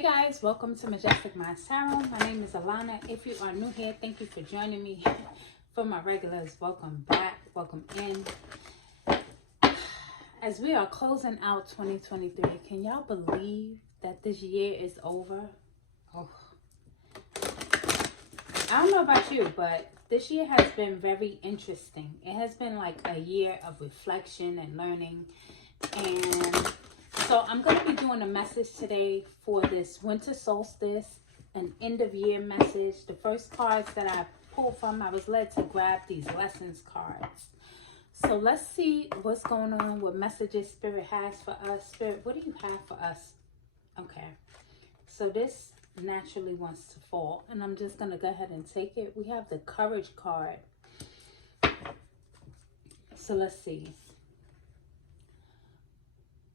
Hey guys, welcome to Majestic Minds Tarot. My name is Alana. If you are new here, thank you for joining me. For my regulars, welcome back, welcome in. As we are closing out 2023, can y'all believe that this year is over? Oh, I don't know about you, but this year has been very interesting. It has been like a year of reflection and learning. And so I'm going to be doing a message today for this winter solstice, an end of year message. The first cards that I pulled from, I was led to grab these lessons cards. So let's see what's going on, what messages Spirit has for us. Spirit, what do you have for us? Okay, so this naturally wants to fall, and I'm just going to go ahead and take it. We have the Courage card. So let's see.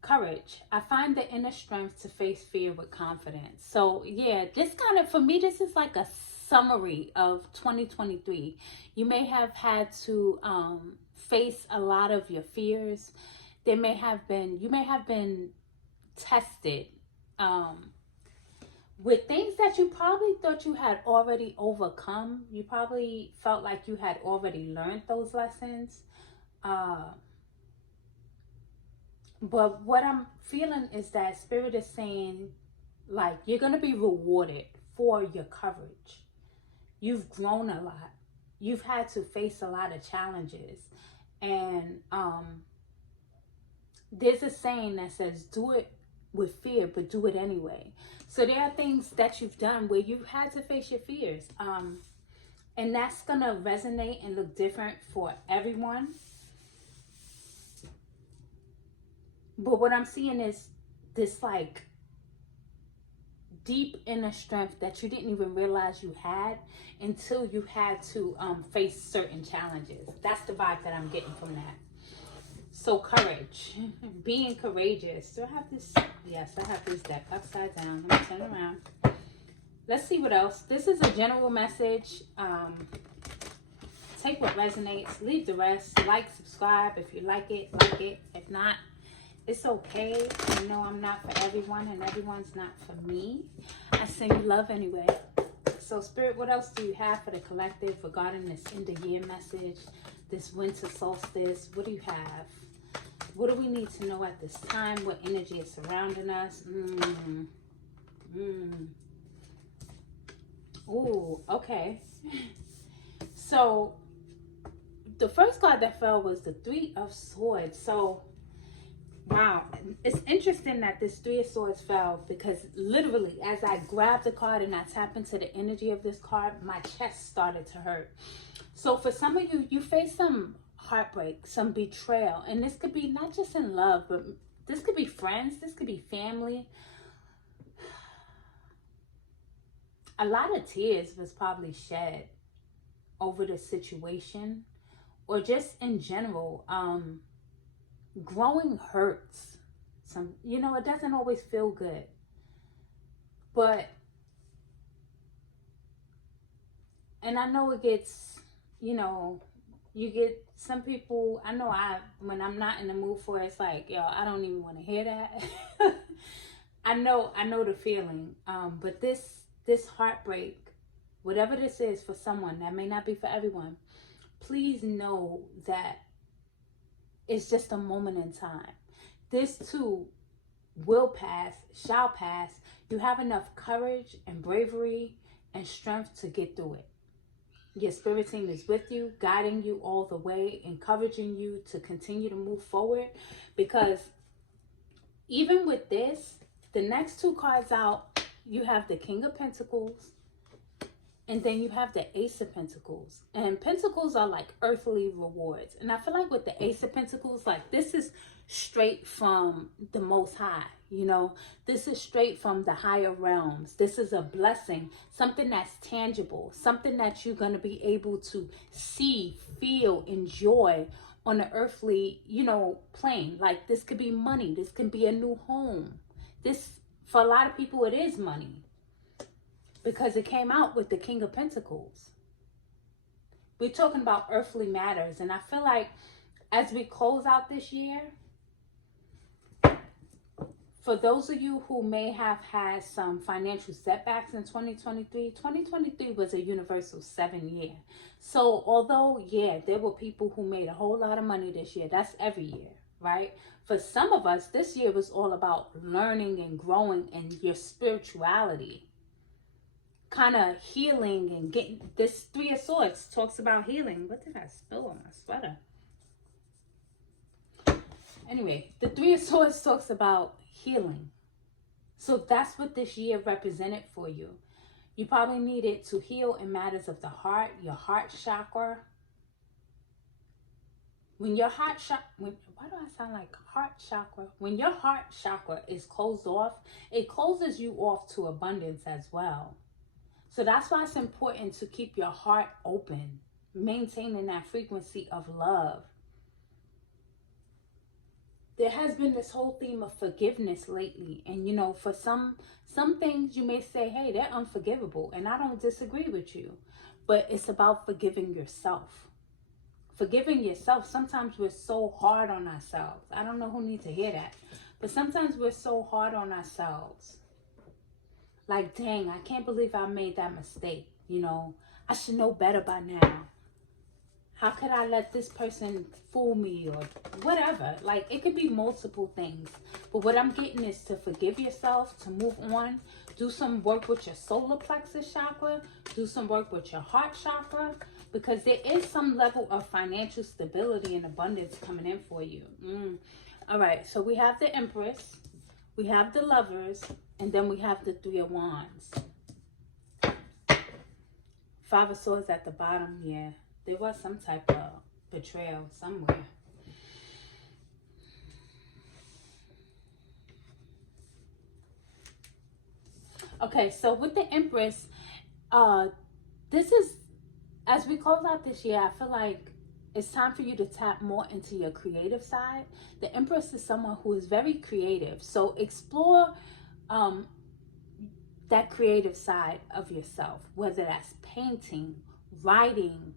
Courage. I find the inner strength to face fear with confidence. So yeah, this kind of, for me, this is like a summary of 2023. You may have had to face a lot of your fears. You may have been tested with things that you probably thought you had already overcome. You probably felt like you had already learned those lessons. But what I'm feeling is that Spirit is saying, like, you're going to be rewarded for your courage. You've grown a lot. You've had to face a lot of challenges. And there's a saying that says, do it with fear, but do it anyway. So there are things that you've done where you've had to face your fears. And that's going to resonate and look different for everyone. But what I'm seeing is this like deep inner strength that you didn't even realize you had until you had to face certain challenges. That's the vibe that I'm getting from that. So courage, being courageous. Do I have this? Yes, I have this deck upside down. Let me turn it around. Let's see what else. This is a general message. Take what resonates, leave the rest. Like, subscribe. If you like it, like it. If not, it's okay. I know I'm not for everyone and everyone's not for me. I send you love anyway. So Spirit, what else do you have for the collective regarding this end of year message, this winter solstice? What do you have? What do we need to know at this time? What energy is surrounding us? Ooh, okay. So the first card that fell was the Three of Swords. So wow, it's interesting that this Three of Swords fell because literally as I grabbed the card and I tapped into the energy of this card, my chest started to hurt. So for some of you, you face some heartbreak, some betrayal. And this could be not just in love, but this could be friends. This could be family. A lot of tears was probably shed over the situation or just in general. Growing hurts. It doesn't always feel good. But, and I know it gets, you get some people, when I'm not in the mood for it, it's like, yo, I don't even want to hear that. I know the feeling. But this heartbreak, whatever this is for someone, that may not be for everyone, please know that it's just a moment in time. This too will pass, shall pass. You have enough courage and bravery and strength to get through it. Your spirit team is with you, guiding you all the way, encouraging you to continue to move forward. Because even with this, the next two cards out, you have the King of Pentacles, and then you have the Ace of Pentacles. And Pentacles are like earthly rewards. And I feel like with the Ace of Pentacles, like this is straight from the Most High. This is straight from the higher realms. This is a blessing, something that's tangible, something that you're going to be able to see, feel, enjoy on the earthly, plane. Like this could be money. This could be a new home. This, for a lot of people, it is money. Because it came out with the King of Pentacles. We're talking about earthly matters. And I feel like as we close out this year, For those of you who may have had some financial setbacks in 2023, 2023 was a universal 7 year. So although, yeah, there were people who made a whole lot of money this year, that's every year, right? For some of us, this year was all about learning and growing in your spirituality, kind of healing and getting. This Three of Swords talks about healing. What did I spill on my sweater? Anyway, the Three of Swords talks about healing. So that's what this year represented for you. You probably needed to heal in matters of the heart, your heart chakra. When your heart chakra, why do I sound like heart chakra? When your heart chakra is closed off, it closes you off to abundance as well. So that's why it's important to keep your heart open, maintaining that frequency of love. There has been this whole theme of forgiveness lately. And, you know, for some things you may say, hey, they're unforgivable. And I don't disagree with you. But it's about forgiving yourself. Forgiving yourself. Sometimes we're so hard on ourselves. I don't know who needs to hear that. But sometimes we're so hard on ourselves. Like, dang, I can't believe I made that mistake. You know, I should know better by now. How could I let this person fool me or whatever? Like, it could be multiple things. But what I'm getting is to forgive yourself, to move on. Do some work with your solar plexus chakra. Do some work with your heart chakra. Because there is some level of financial stability and abundance coming in for you. All right, so we have the Empress. We have the Lovers. And then we have the Three of Wands. Five of Swords at the bottom, yeah. There was some type of betrayal somewhere. Okay, so with the Empress, this is, as we close out this year, I feel like it's time for you to tap more into your creative side. The Empress is someone who is very creative. So explore that creative side of yourself, whether that's painting, writing,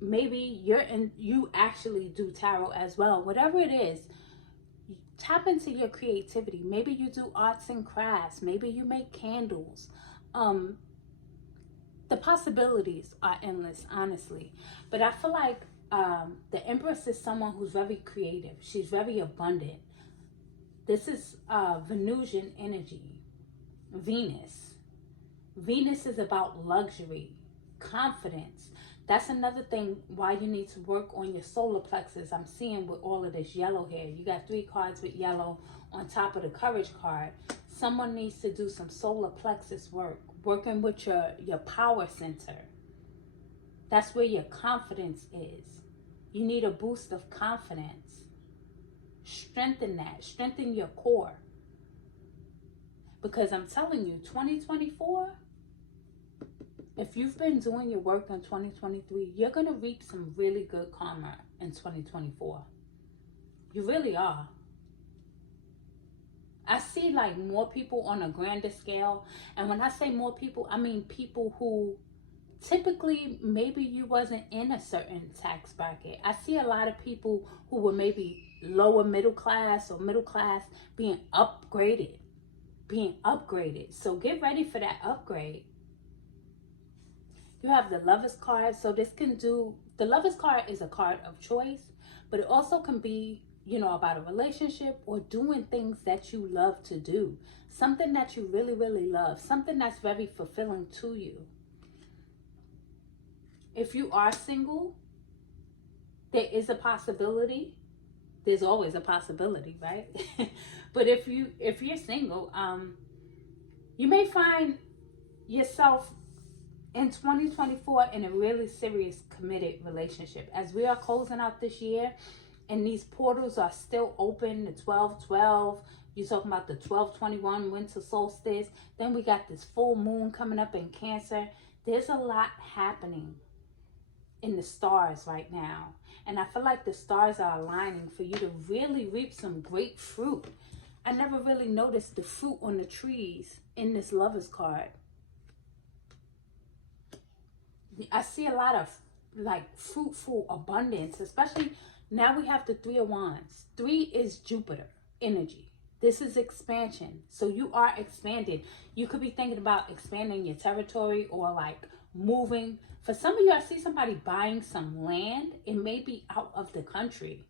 maybe you actually do tarot as well. Whatever it is, tap into your creativity. Maybe you do arts and crafts. Maybe you make candles. The possibilities are endless, honestly. But I feel like the Empress is someone who's very creative. She's very abundant. This is Venusian energy. Venus. Venus is about luxury, confidence. That's another thing why you need to work on your solar plexus. I'm seeing with all of this yellow here. You got 3 cards with yellow on top of the courage card. Someone needs to do some solar plexus work. Working with your power center. That's where your confidence is. You need a boost of confidence. Strengthen that. Strengthen your core. Because I'm telling you, 2024... if you've been doing your work in 2023, you're going to reap some really good karma in 2024. You really are. I see like more people on a grander scale. And when I say more people, I mean people who typically maybe you wasn't in a certain tax bracket. I see a lot of people who were maybe lower middle class or middle class being upgraded. So get ready for that upgrade. You have the Lover's card. So this can do, the Lover's card is a card of choice, but it also can be, you know, about a relationship or doing things that you love to do. Something that you really, really love. Something that's very fulfilling to you. If you are single, there is a possibility. There's always a possibility, right? But if you're single, you may find yourself in 2024 in a really serious committed relationship. As we are closing out this year and these portals are still open, the 12/12, you're talking about the 12/21 winter solstice, then we got this full moon coming up in Cancer. There's a lot happening in the stars right now, and I feel like the stars are aligning for you to really reap some great fruit. I never really noticed the fruit on the trees in this Lover's card. I see a lot of like fruitful abundance, especially now we have the 3 of Wands. 3 is Jupiter energy. This is expansion. So you are expanding. You could be thinking about expanding your territory or like moving. For some of you, I see somebody buying some land. It may be out of the country.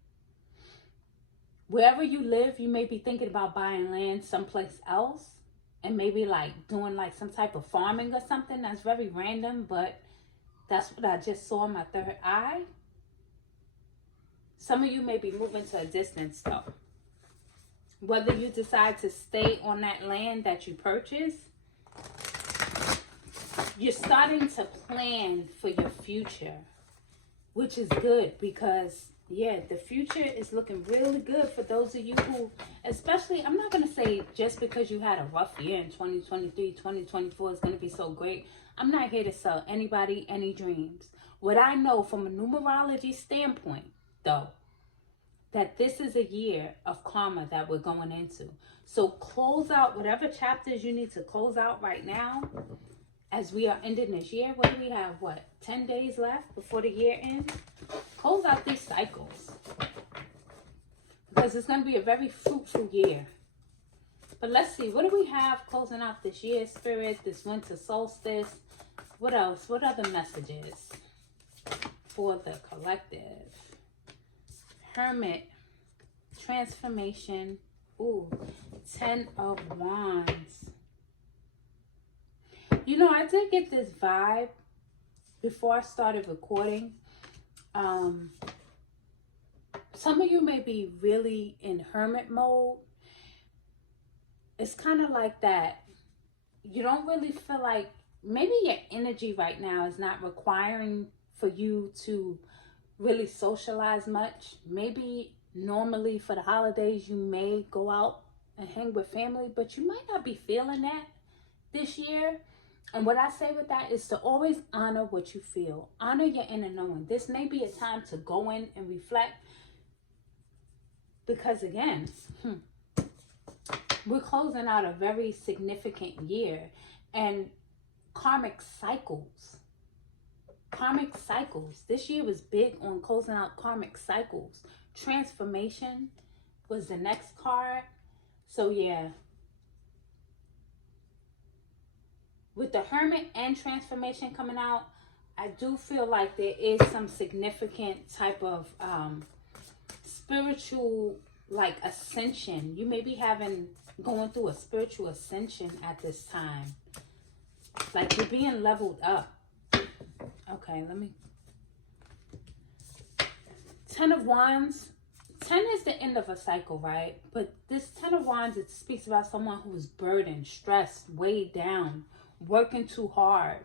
Wherever you live, you may be thinking about buying land someplace else and maybe like doing like some type of farming or something. That's very random, but that's what I just saw in my third eye. Some of you may be moving to a distance though. Whether you decide to stay on that land that you purchased, you're starting to plan for your future, which is good because, yeah, the future is looking really good for those of you who, especially, I'm not going to say just because you had a rough year in 2023, 2024 is going to be so great. I'm not here to sell anybody any dreams. What I know from a numerology standpoint, though, that this is a year of karma that we're going into. So close out whatever chapters you need to close out right now as we are ending this year. What do we have? 10 days left before the year ends? Close out these cycles because it's going to be a very fruitful year. But let's see. What do we have closing out this year, Spirit, this winter solstice? What else? What other messages for the collective? Hermit, transformation, ooh, 10 of Wands. You know, I did get this vibe before I started recording. Some of you may be really in hermit mode. It's kind of like that. You don't really feel like, maybe your energy right now is not requiring for you to really socialize much. Maybe normally for the holidays you may go out and hang with family, but you might not be feeling that this year. And what I say with that is to always honor what you feel. Honor your inner knowing. This may be a time to go in and reflect because again, we're closing out a very significant year and karmic cycles. Karmic cycles. This year was big on closing out karmic cycles. Transformation was the next card. So yeah. With the Hermit and transformation coming out, I do feel like there is some significant type of spiritual like ascension. You may be going through a spiritual ascension at this time. Like you're being leveled up. Okay, let me. 10 of Wands. 10 is the end of a cycle, right? But this 10 of Wands, it speaks about someone who's burdened, stressed, weighed down, working too hard.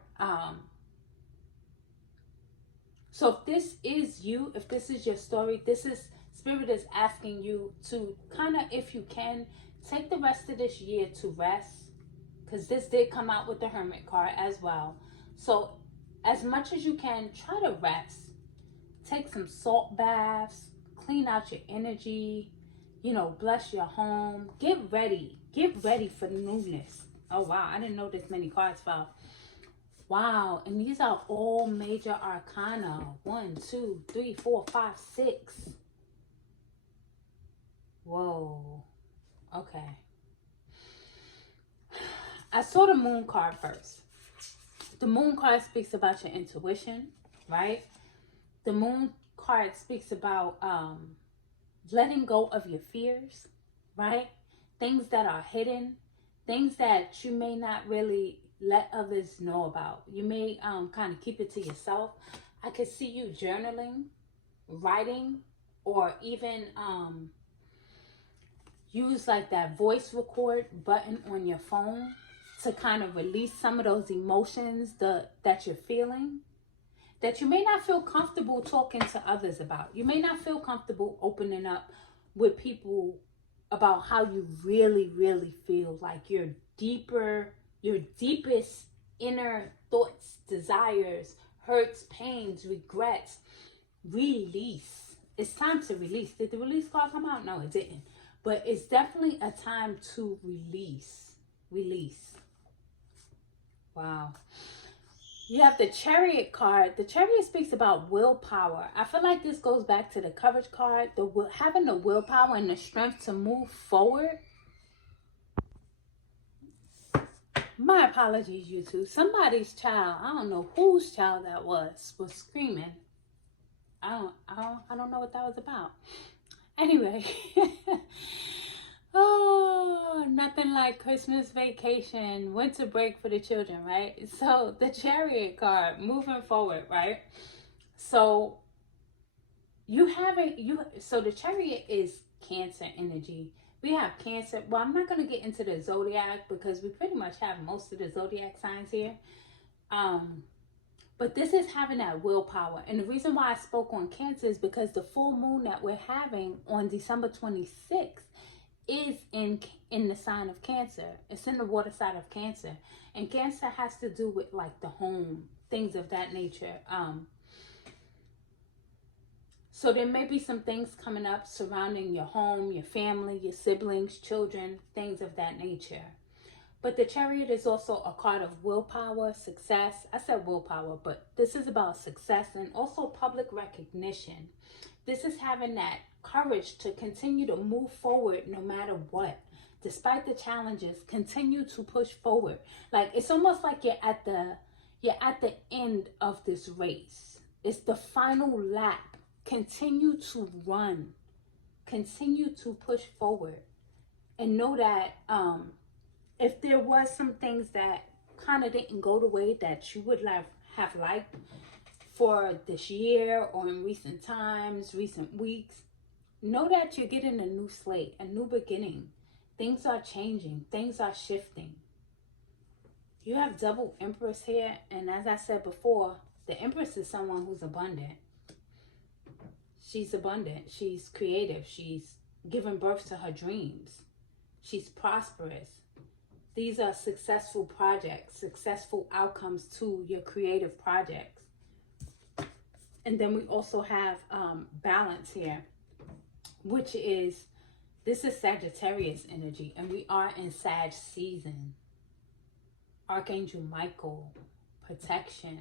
So if this is you, if this is your story, Spirit is asking you to kind of, if you can, take the rest of this year to rest. Because this did come out with the Hermit card as well. So as much as you can, try to rest. Take some salt baths. Clean out your energy. You know, bless your home. Get ready. Get ready for the newness. Oh, wow. I didn't know this many cards fell. Wow. And these are all major arcana. 1, 2, 3, 4, 5, 6. Whoa. Okay. I saw the Moon card first. The Moon card speaks about your intuition, right? The Moon card speaks about letting go of your fears, right? Things that are hidden, things that you may not really let others know about. You may kind of keep it to yourself. I could see you journaling, writing, or even use like that voice record button on your phone to kind of release some of those emotions that you're feeling, that you may not feel comfortable talking to others about. You may not feel comfortable opening up with people about how you really, really feel, like your deepest inner thoughts, desires, hurts, pains, regrets. Release. It's time to release. Did the release card come out? No, it didn't. But it's definitely a time to release. Release. Wow. You have the Chariot card. The Chariot speaks about willpower. I feel like this goes back to the Courage card. Having the willpower and the strength to move forward My apologies, YouTube. Somebody's child, I don't know whose child that was screaming. I don't know what that was about. Anyway, oh, nothing like Christmas vacation, winter break for the children, right? So the Chariot card, moving forward, right? So so the Chariot is Cancer energy. We have Cancer. Well, I'm not going to get into the zodiac because we pretty much have most of the zodiac signs here. But this is having that willpower. And the reason why I spoke on Cancer is because the full moon that we're having on December 26th is in the sign of Cancer. It's in the water side of Cancer. And Cancer has to do with like the home, things of that nature. So there may be some things coming up surrounding your home, your family, your siblings, children, things of that nature. But the Chariot is also a card of willpower, success. I said willpower, but this is about success and also public recognition. This is having that courage to continue to move forward no matter what. Despite the challenges, continue to push forward. Like it's almost like you're at the end of this race. It's the final lap. Continue to run. Continue to push forward. And know that if there was some things that kind of didn't go the way that you would have liked for this year or in recent times, recent weeks, know that you're getting a new slate, a new beginning. Things are changing. Things are shifting. You have double Empress here. And as I said before, the Empress is someone who's abundant. She's abundant. She's creative. She's given birth to her dreams. She's prosperous. These are successful projects, successful outcomes to your creative projects. And then we also have balance here, which is, this is Sagittarius energy, and we are in Sag season. Archangel Michael, protection,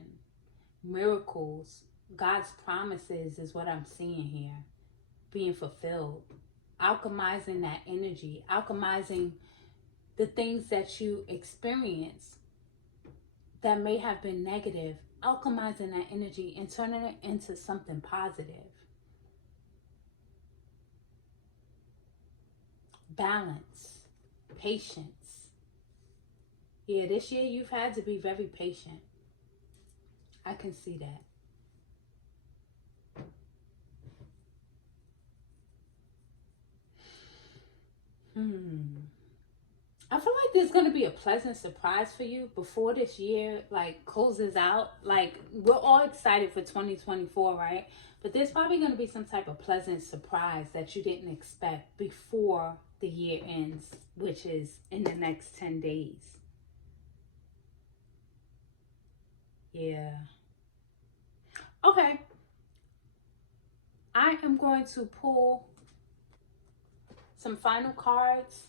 miracles, God's promises is what I'm seeing here, being fulfilled. Alchemizing that energy, alchemizing the things that you experience that may have been negative, alchemizing that energy and turning it into something positive. Balance, patience. Yeah, this year you've had to be very patient. I can see that. I feel like there's going to be a pleasant surprise for you before this year like closes out. Like we're all excited for 2024, right? But there's probably going to be some type of pleasant surprise that you didn't expect before the year ends, which is in the next 10 days. Yeah. Okay. I am going to pull some final cards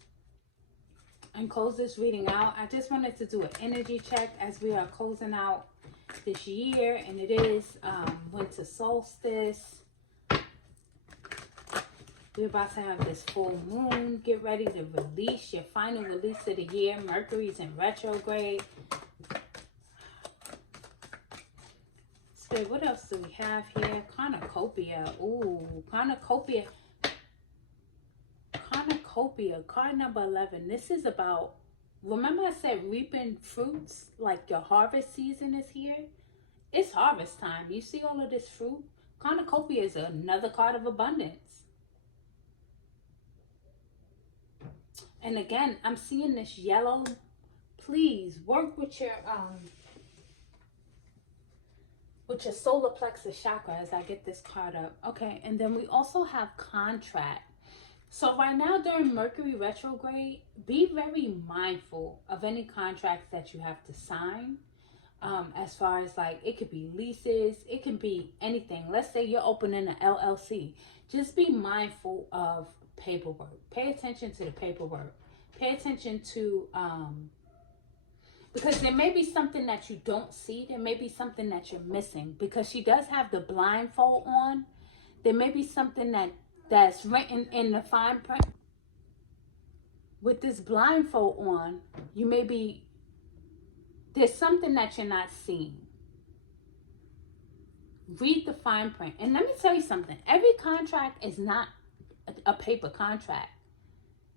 and close this reading out. I just wanted to do an energy check as we are closing out this year, and it is winter solstice. We're about to have this full moon. Get ready to release your final release of the year. Mercury's in retrograde. So what else do we have here? Cornucopia. Ooh, cornucopia. Cornucopia, card number 11. This is about, remember I said reaping fruits, like your harvest season is here? It's harvest time. You see all of this fruit? Cornucopia is another card of abundance. And again, I'm seeing this yellow. Please work with your solar plexus chakra as I get this card up. Okay, and then we also have contract. So right now during Mercury retrograde, be very mindful of any contracts that you have to sign. As far as like, it could be leases, it can be anything. Let's say you're opening an LLC. Just be mindful of paperwork. Pay attention to the paperwork. Pay attention to, because there may be something that you don't see. There may be something that you're missing. Because she does have the blindfold on. There may be something that's written in the fine print. With this blindfold on, you may be there's something that you're not seeing. Read the fine print. And let me tell you something. Every contract is not a paper contract.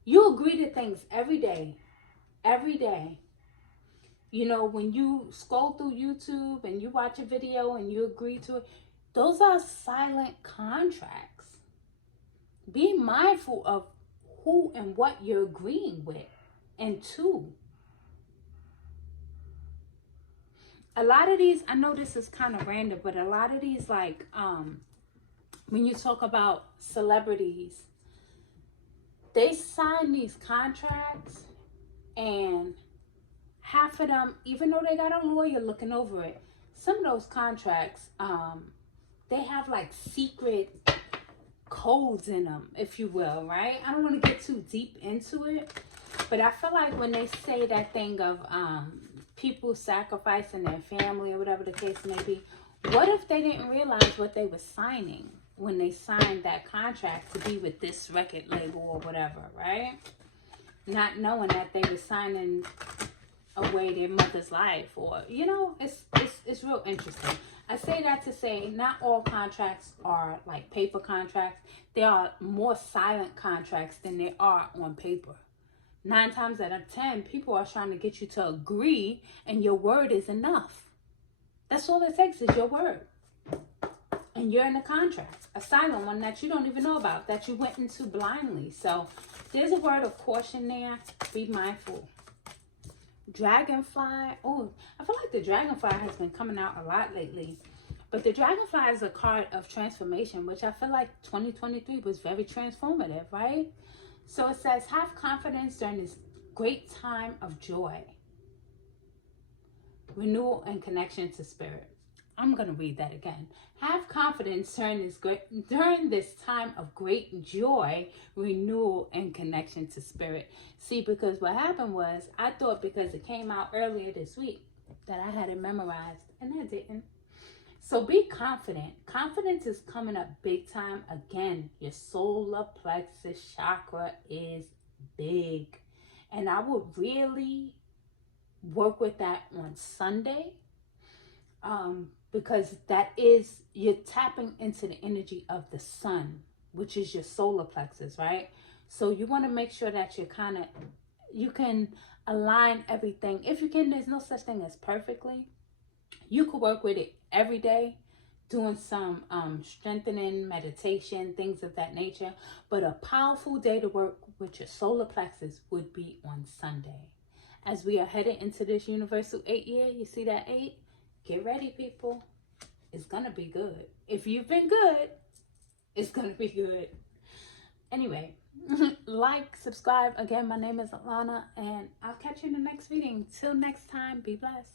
You agree to things every day. Every day. You know, when you scroll through YouTube and you watch a video and you agree to it, those are silent contracts. Be mindful of who and what you're agreeing with and to. A lot of these, I know this is kind of random, but a lot of these, like, when you talk about celebrities, they sign these contracts, and half of them, even though they got a lawyer looking over it, some of those contracts, they have like secret codes in them, if you will, right? I don't want to get too deep into it, but I feel like when they say that thing of people sacrificing their family or whatever the case may be, what if they didn't realize what they were signing when they signed that contract to be with this record label or whatever, right? Not knowing that they were signing away their mother's life, or, you know, it's real interesting. I say that to say not all contracts are like paper contracts. There are more silent contracts than there are on paper. 9 times out of 10, people are trying to get you to agree, and your word is enough. That's all it takes is your word. And you're in a contract, a silent one that you don't even know about, that you went into blindly. So there's a word of caution there. Be mindful. Dragonfly. Oh, I feel like the dragonfly has been coming out a lot lately. But the dragonfly is a card of transformation, which I feel like 2023 was very transformative, right? So it says, have confidence during this great time of joy, renewal, and connection to spirit. I'm going to read that again. Have confidence during this time of great joy, renewal, and connection to spirit. See, because what happened was, I thought because it came out earlier this week that I had it memorized, and I didn't. So be confident. Confidence is coming up big time. Again, your solar plexus chakra is big. And I would really work with that on Sunday. Because that is, you're tapping into the energy of the sun, which is your solar plexus, right? So you want to make sure that you can align everything. If you can, there's no such thing as perfectly. You could work with it every day, doing some strengthening, meditation, things of that nature. But a powerful day to work with your solar plexus would be on Sunday. As we are headed into this universal 8 year, you see that 8? Get ready, people. It's going to be good. If you've been good, it's going to be good. Anyway, like, subscribe. Again, my name is Alana, and I'll catch you in the next reading. Till next time, be blessed.